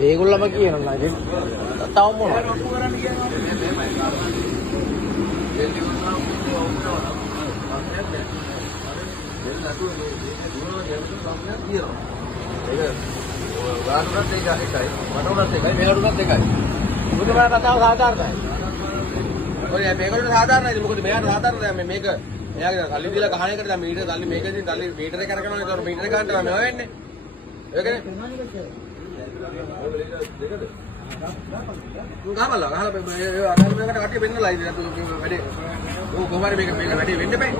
ඒගොල්ලම කියනවා ඉතින් තව මොනවද? වානුනත් එකයි මනුනත් එකයි මෙහෙරුනත් එකයි බුදුමාට කතාව සාධාරණයි. ඔය මේකට සාධාරණයි මොකද මෙයාට සාධාරණයි මේක එයාගේ සල්ලි දීලා ගහන එකට දැන් මීටර සල්ලි මේකෙන් සල්ලි මීටර එක කරගෙනවනේ ඒතකොට මීටර ගන්නට තමයි වෙන්නේ ඒකනේ ගහමල ගහලා මේ අර මේකට කටිය බෙන්නලා ඉතින් වැඩේ ඕක කොහමද මේක වැඩේ වෙන්න බෑ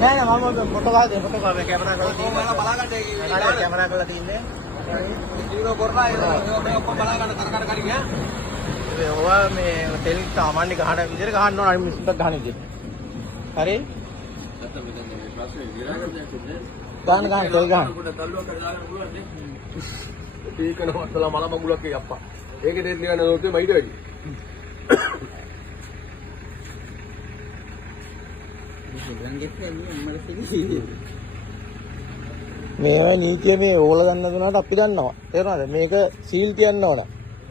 නෑ නෑ මම ෆොටෝ ගහලා මේ කැමරා කරලා කොහොමද බලා ගන්න තියෙන්නේ කැමරා කරලා තියෙන්නේ ජීරෝ කරලා ඒක ඔක්කොම බලා ගන්න තරකට කරින් ඈ ඒ ඔවා මේ තෙල් සාමාන්‍ය ගහන විදිහට ගහන්න ඕන අර මිනිස්සුන්ට ගහන විදිහට හරි ගන්න තෙල් ගහන්න ඒකන වත්තලා මල මගුලක් ඒ අප්පා ඒකේ දෙන්න ගන්න නෝටේ මයිද වැඩි මේවා නීතිය මේ ඕගොල්ලෝ ගන්න දුන්නාට අපි දන්නවා. තේරුණාද? මේක සීල් තියන්න ඕන.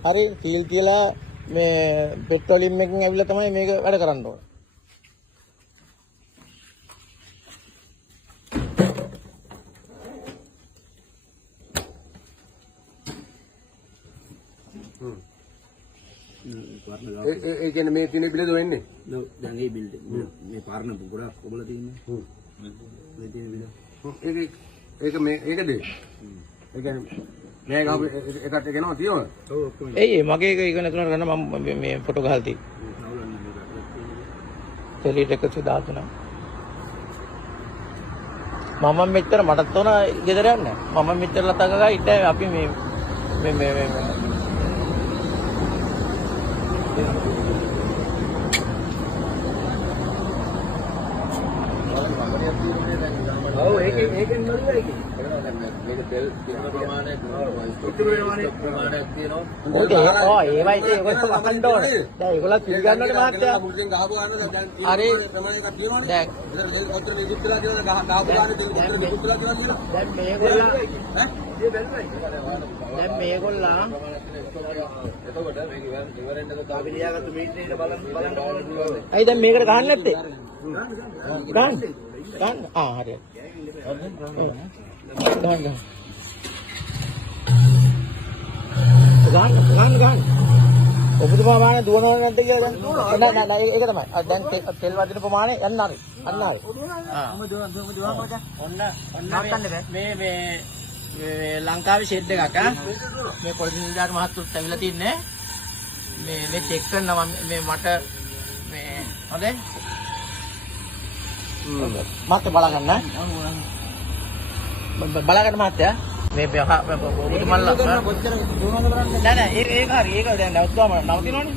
හරි සීල් තියලා මේ පෙට්‍රෝලියම් එකකින් ඇවිල්ලා තමයි මේක වැඩ කරන්න ඕන. ඒ කියන්නේ මේ තියෙන බිලද වෙන්නේ දැන් ඒ බිල්ඩ් මේ පාරණ ගොඩක් ඔබලා තියෙන්නේ මේ තියෙන බිල්ඩ් ඒක මේ ඒකද ඒ කියන්නේ මේ ගාව එකට ගෙනවා තියවන ඔව් ඔක්කොම එයි මගේ එක ඉගෙන තුනට ගන්න මම මේ ෆොටෝ ගහලා තියෙන්නේ. තෙලීට 113. මම මෙච්චර මටත් තෝන ගෙදර යන්න. මම මෙච්චර ලතා ගගා ඉත අපි මේ ඔව් ඒකෙන් නෝල්ලා ඒකේ මේක තෙල් කිලෝ ප්‍රමාණයක් තියෙනවා ඔය ඒවයි ඒගොල්ලෝ වහන්න ඕන. දැන් ඒගොල්ලෝ පිළිගන්නවනේ මහත්තයා. මුලින් ගහපු ගන්න දැන් හරි. තමයි එකක් තියෙනවනේ දැන් ඒතර ඔතන ඉදිරියලා කියන ගහපු ගන්න ඉදිරියලා කියනවා දැන් මේගොල්ලෝ ඈ ඒ බැලුවයි දැන් මේගොල්ලෝ එතකොට මේක ඉවරෙන්ද අපි ලියාගත්තු මීටරේ බලන්න ඕනේ. ඇයි දැන් මේකට ගහන්න නැත්තේ? ගන්න. හරි. ගන්න. ඔබතුමා මානේ දුවනවද නැද්ද කියලා දැන් නෑ ඒක තමයි. දැන් තෙල් වදින ප්‍රමාණය යන්න හරි. අන්න හරි. ඔන්න මේ ලංකාවේ ෂෙඩ් එකක් මේ පොලිස් නිලධාරි මහත්තුත් ඇවිල්ලා තින්නේ මේ චෙක් කරනවා මේ මට මේ හොඳයි මත් බලගන්න බලගන්න මහත්තයා මේ ඔබතුමල්ලා නෑ ඒක හරි ඒක දැන් නැවතුනම නවතිනවනේ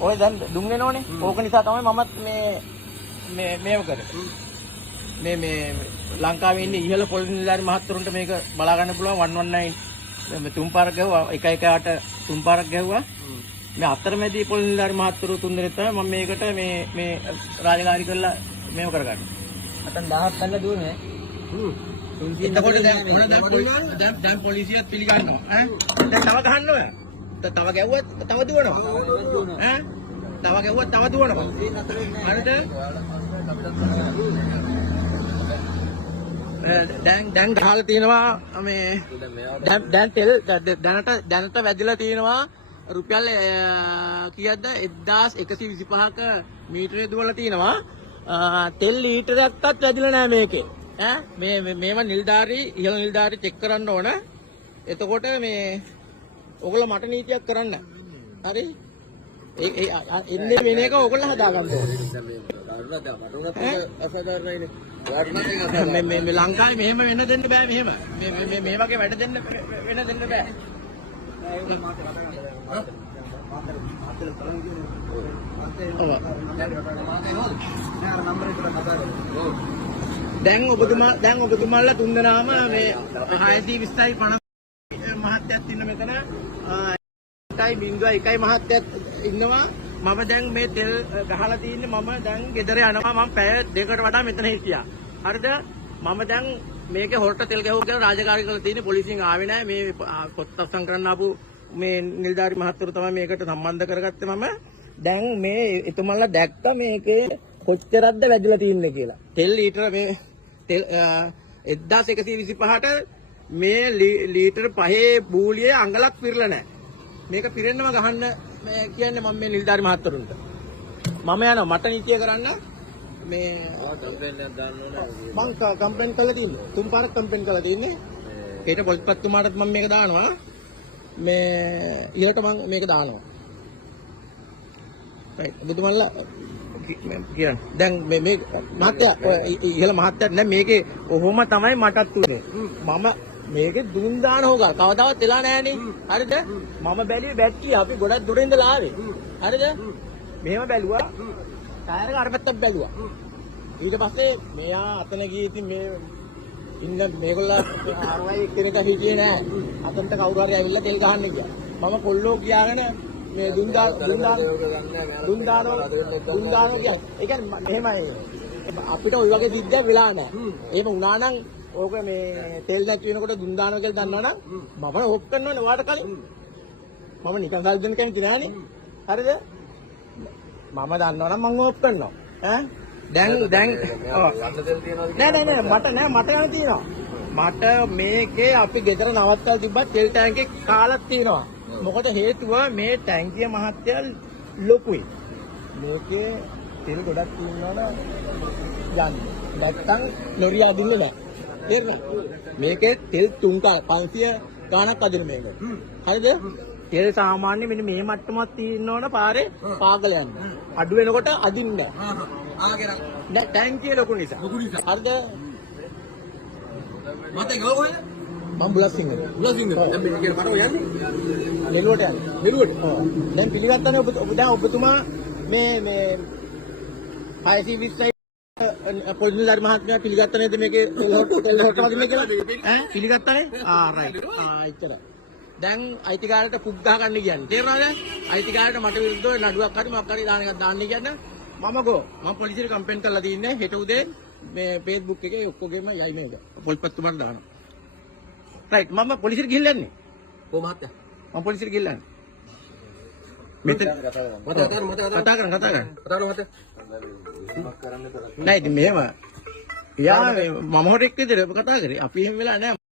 ඔය දැන් දුම් වෙනවනේ ඕක නිසා තමයි මමත් මේව කරේ මේ ලංකාවේ ඉන්නේ ඉහළ පොලිස් නිලධාරි මහත්තුරුන්ට මේක බලා ගන්න පුළුවන් 119 මේ තුන් පාරක් ගැහුවා 118 තුන් පාරක් ගැහුවා මේ අතරමැදි පොලිස් නිලධාරි මහත්තුරු තුන් දෙනෙක් තමයි මම මේකට මේ රාජකාරී කරලා මේව කරගන්නේ අතන් 1000ක් ගන්න දුවනේ එතකොට දැන් පොලිසියත් පිළිගන්නවා ඈ දැන් තව ගහන්න ඔය තව ගැහුවත් තව දුවනවා ඈ තව ගැහුවත් තව දුවනවා හරිද දැන් ගහලා තියෙනවා මේ දැන් තෙල් දැනට වැදිලා තියෙනවා රුපියල් කීයක්ද 1125ක මීටරේ දුවලා තියෙනවා තෙල් ලීටරයක්වත් වැදිලා නැහැ මේකේ ඈ මේවා නිල්ධාරි ඉහළ නිල්ධාරි චෙක් කරන්න ඕන එතකොට මේ ඔයගොල්ලෝ මට නීතියක් කරන්න හරි ඒ එන්නේ වෙන එක ඔයගොල්ලෝ හදාගන්න ඕනේ මේ ලංකාවේ මෙහෙම වෙන්න දෙන්න බෑ මෙහෙම මේ වගේ වැඩ දෙන්න බෑ දැන් ඔබතුමාලා තුන්දෙනාම මේ 620යි 50 මහත්තයත් ඉන්න මෙතන 1.1යි මහත්තයත් ඉන්නවා මම දැන් මේ තෙල් ගහලා තින්නේ මම දැන් ගෙදර යනවා මම පැය දෙකකට වඩා මෙතන හිටියා හරිද මම දැන් මේකේ හොරට තෙල් ගැහුවා කියලා රාජකාරී කරලා තියෙන්නේ පොලිසියෙන් ආවේ නැහැ. මේ පොත්තස්සම් කරන්න ආපු මේ නිලධාරි මහත්වරු තමයි මේකට සම්බන්ධ කරගත්තේ මම. දැන් මේ එතුමන්ලා දැක්ක මේකේ කොච්චරක්ද වැදිලා තින්නේ කියලා. තෙල් ලීටර මේ තෙල් 1125ට මේ ලීටර 5 බූලියේ අඟලක් පිරලා නැහැ. මේක පිරෙන්නම ගහන්න මේ කියන්නේ මම මේ නිලධාරි මහත්වරුන්ට. මම යනවා මට නීතිය කරන්න මේ කම්පැනියක් දාන්න ඕනේ. මං කම්පැනි කරලා තියෙන්නේ. තුන් පාරක් කම්පැනි කරලා තියෙන්නේ. ඒකට පොලිස්පතිතුමාටත් මම මේක දානවා. මේ ඊට මම මේක දානවා. right බුදුමල්ලා කියන්න. දැන් මේ මහත්තයා ඉහළ මහත්තයා නෑ මේකේ ඔහොම තමයි මටත් උනේ. මම මේකේ දුන් දාන හොගා කවදාවත් වෙලා නෑනේ. හරිද? මම බැලුවේ බැට්ටි අපි ගොඩක් දුර ඉඳලා ආවේ. හරිද? මෙහෙම බැලුවා. ටයර් එක අර පැත්තට බැලුවා. ඊට පස්සේ මෙයා අතන ගියේ ඉතින් මේ ඉන්න මේගොල්ලෝ ආරවයි කෙනෙක් හිටියේ නෑ. අතන්ට කවුරු හරි ඇවිල්ලා තෙල් ගහන්න ගියා. මම කොල්ලෝ කියාගෙන මේ දුන් දානවා කියන්නේ. ඒ කියන්නේ මෙහෙමයි. අපිට ওই වගේ සිද්ධියක් වෙලා නෑ. එහෙම වුණා නම් ඕක මේ තෙල් නැති වෙනකොට දුන් දානවා කියලා දන්නවනම් මම ඕක් කරනවනේ වාට කලින්. මම නිකන් සල්දෙන කෙනෙක් නෑනේ. හරිද? මම දන්නවනම් මම ඕක් කරනවා. ඈ දැන් නෑ මට යන්න තියෙනවා. මට මේකේ අපි ගෙදර නවත්තලා තිබ්බත් තෙල් ටැංකිය කාලක් තියෙනවා. මොකද හේතුව මේ ටැංකිය මහත්තයා ලොකුයි. මේකේ තෙල් ගොඩක් තියෙනවනේ යන්න. නැත්තම් ලොරිය අදින්න බෑ. තේරුණා? මේකේ තෙල් 500 ගාණක් අදින මේක. හරිද? තෙල් සාමාන්‍ය මෙන්න මේ මට්ටමක් තියෙනවනේ පාරේ පාගල යන්න. අඩු වෙනකොට අදින්න. නෑ ටැංකිය ලොකු නිසා. හරිද? මතේ ගාවෝ මම බුලසිංහ. දැන් මේ කියන පාරව යන්නේ නෙළුවට යන්නේ. නෙළුවට. ඔව්. දැන් පිළිගත්තනේ ඔබතුමා මේ 620යි පොලිසිය මහත්මයා පිළිගත්ත නේද මේකේ තෙල් හොට වදින්න කියලා? ඈ පිළිගත්තනේ? රයිට්. එච්චර. දැන් අයිතිකාරයට පුක් ගහ ගන්න කියන්නේ. තේරුණාද? අයිතිකාරයට මට විරුද්ධව නඩුවක් හරි මොකක් හරි දාන එකක් දාන්න කියන්නේ මම මම පොලිසියට කම්ප්ලේන්ට් කරලා තින්නේ හෙට උදේ මේ Facebook එකේ ඔක්කොගෙම යයි මේක. පොලිස්පතිතුමාට දානවා. රයිට් මම පොලිසියට ගිහිල්ලා යන්නේ. කොහොම මහත්තයා? මම පොලිසියට ගිහිල්ලා යන්නේ. මෙතන කතා කරන්න නෑ ඉතින් මෙහෙම. යා මම හොරෙක් විදිහට කතා කරේ. අපි එහෙම වෙලා නෑ.